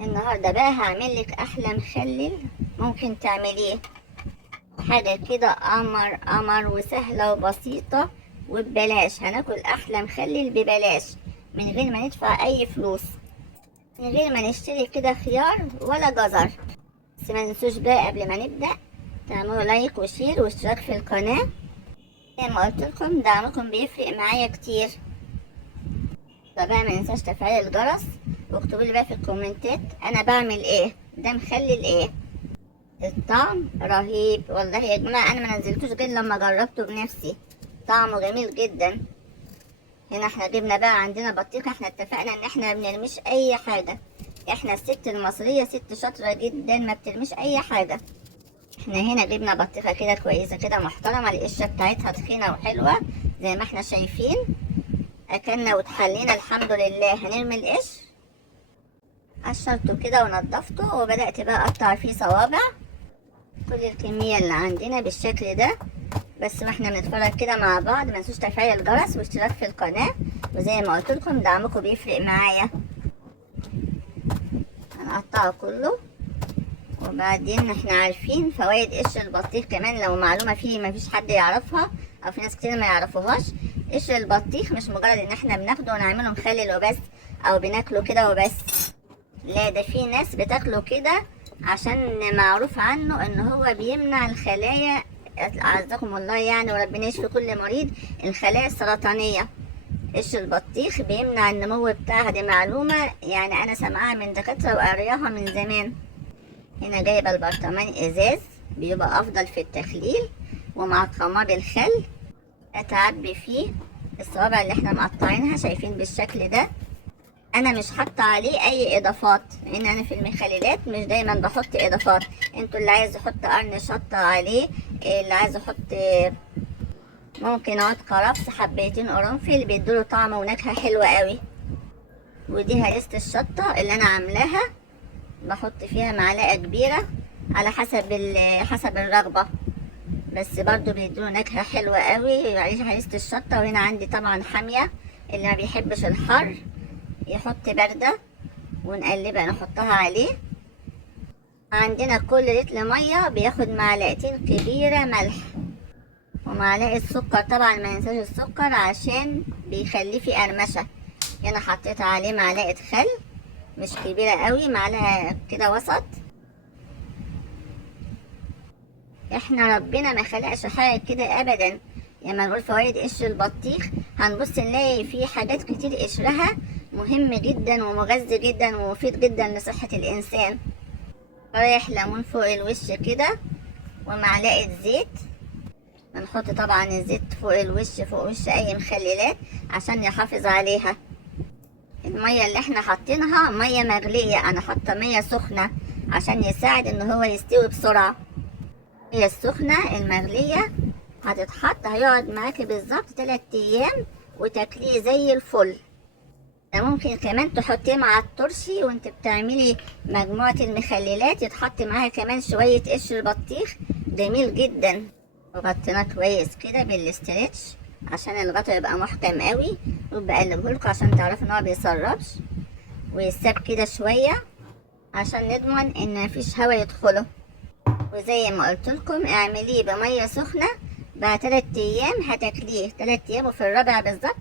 النهاردة بقى هعمل لك احلى مخلل ممكن تعمليه. حاجة كده قمر قمر وسهلة وبسيطة وببلاش. هناكل احلى مخلل ببلاش من غير ما ندفع اي فلوس، من غير ما نشتري كده خيار ولا جزر. بس ما ننسوش بقى قبل ما نبدأ تعملوا لايك وشير واشتراك في القناة. زي ما قلت لكم دعمكم بيفرق معايا كتير. فبقى ما ننساش تفعيل الجرس، واكتبوا لي بقى في الكومنتات انا بعمل ايه، ده مخلل ايه. الطعم رهيب والله يا جماعه، انا ما نزلتوش غير لما جربته بنفسي. طعمه جميل جدا. هنا احنا جبنا بقى عندنا بطيخه. احنا اتفقنا ان احنا ما بنرميش اي حاجه. احنا الست المصريه ست شاطره جدا ما بترميش اي حاجه. احنا هنا جبنا بطيخه كده كويسه كده محترمه، القشره بتاعتها تخينه وحلوه زي ما احنا شايفين. اكلنا واتحلينا الحمد لله. هنرمي القشر. قشرته كده ونضفته وبدأت بقى اقطع فيه صوابع. كل الكمية اللي عندنا بالشكل ده. بس واحنا بنتفرج كده مع بعض ما تنسوش تفعيل الجرس واشتراك في القناة، وزي ما قلت لكم دعمكم بيفرق معايا. هنقطعه كله. وبعدين احنا عارفين فوائد قشر البطيخ كمان، لو معلومة فيه مفيش حد يعرفها او في ناس كتير ما يعرفوهاش. قشر البطيخ مش مجرد ان احنا بناخده ونعمله مخلل وبس، او بناكله كده وبس. لا، ده في ناس بتاكله كده عشان معروف عنه ان هو بيمنع الخلايا، اعزكم الله يعني وربنا يشفي كل مريض، الخلايا السرطانية. قشر البطيخ بيمنع النمو بتاعها، دي معلومة يعني انا سامعاها من دكاترة وقارياها من زمان. هنا جايبة البرطمان ازاز بيبقى افضل في التخليل، ومعقماه بالخل. اتعبي فيه الصوابع اللي احنا مقطعينها شايفين بالشكل ده. انا مش حاطه عليه اي اضافات، لان انا في المخللات مش دايما بحط اضافات. انتوا اللي عايز يحط قرن شطه عليه، اللي عايز يحط ممكن عود كرفس حبيتين قرنفل بيدوله طعم ونكهه حلوه قوي. ودي هريسه الشطه اللي انا عاملاها، بحط فيها معلقه كبيره على حسب الرغبه، بس برضو بيدوله نكهه حلوه قوي هريسه الشطه. وهنا عندي طبعا حاميه، اللي ما بيحبش الحر يحط باردة ونقلبها نحطها عليه. عندنا كل لتر مية بياخد معلقتين كبيرة ملح ومعلقة سكر. طبعا ما ننساش السكر عشان بيخليه في قرمشة. هنا حطيت عليه معلقة خل مش كبيرة قوي، معلقة كده وسط. احنا ربنا ما خلقش حاجة كده ابدا. لما نقول فوائد قشر البطيخ هنبص نلاقي فيه حاجات كتير قشرها مهم جدا ومغذي جدا ومفيد جدا لصحة الانسان. رايح ليمون فوق الوش كده ومعلقة زيت. بنحط طبعا الزيت فوق الوش، فوق وش اي مخللات عشان يحافظ عليها. المية اللي احنا حاطينها مية مغلية، انا حاطة مية سخنة عشان يساعد ان هو يستوي بسرعة. المية السخنة المغلية هتتحط هيقعد معاكي بالظبط 3 ايام وتاكليه زي الفل. ده ممكن كمان تحطيه مع الترشي وانت بتعملي مجموعة المخللات، يتحط معاها كمان شوية قشر بطيخ جميل جدا. وغطيناه كويس كده بالاسترتش عشان الغطا يبقى محكم قوي، وبقلبهولكوا عشان تعرفوا ان هو مبيسربش، ويساب كده شوية عشان نضمن ان مفيش هوا يدخله. وزي ما قلتلكم اعمليه بمية سخنة، بعد 3 ايام هتاكليه 3 ايام، وفي الرابع بالظبط